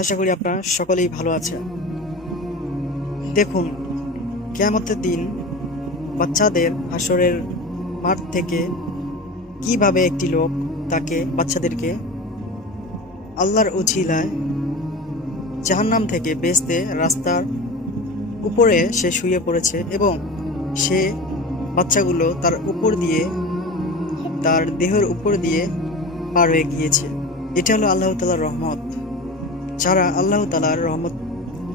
আশা করি আপনারা সকলেই ভালো আছেন। দেখুন, কিয়ামতের দিন বাচ্চাদের হাসরের মাঠ থেকে কিভাবে একটি লোক বাচ্চাদেরকে আল্লাহর উছিলায় জাহান্নাম থেকে বেচতে রাস্তার উপরে সে শুয়ে পড়েছে এবং সে বাচ্চাগুলো তার দেহের উপর দিয়ে পার হয়ে গিয়েছে। এটা হলো আল্লাহ তাআলার রহমত। যারা আল্লাহ তাআলার রহমত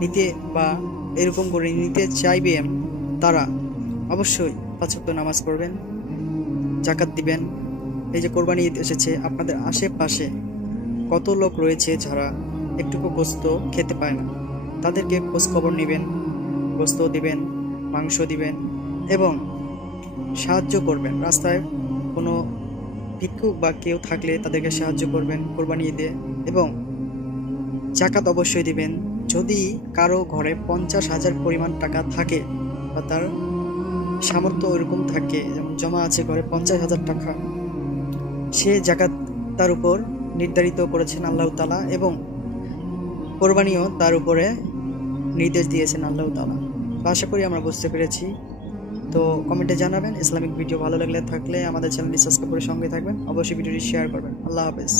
নিতে বা এরকম করে নিতে চাইবেন তারা অবশ্যই ৫ ওয়াক্ত নামাজ পড়বেন, যাকাত দিবেন। এই যে কোরবানি ঈদ এসেছে, আপনাদের আশেপাশে কত লোক রয়েছে যারা একটুকু গোস্ত খেতে পায় না, তাদেরকে খোঁজ খবর নেবেন, গোস্ত দিবেন, মাংস দিবেন এবং সাহায্য করবেন। রাস্তায় কোনো ভিক্ষুক বা কেউ থাকলে তাদেরকে সাহায্য করবেন কোরবানি ঈদে এবং জাকাত অবশ্যই দিবেন। যদি কারো ঘরে 50,000 পরিমাণ টাকা থাকে বা তার সামর্থ্য ওইরকম থাকে, যেমন জমা আছে ঘরে 50,000 টাকা, সে জাকাত তার উপর নির্ধারিত করেছেন আল্লাহ তাআলা এবং কোরবানিও তার উপরে নির্দেশ দিয়েছেন আল্লাহ তাআলা। আশা করি আমরা বুঝতে পেরেছি। তো কমেন্টে জানাবেন। ইসলামিক ভিডিও ভালো থাকলে আমাদের চ্যানেলটি সাবস্ক্রাইব করে সঙ্গে থাকবেন। অবশ্যই ভিডিওটি শেয়ার করবেন। আল্লাহ হাফেজ।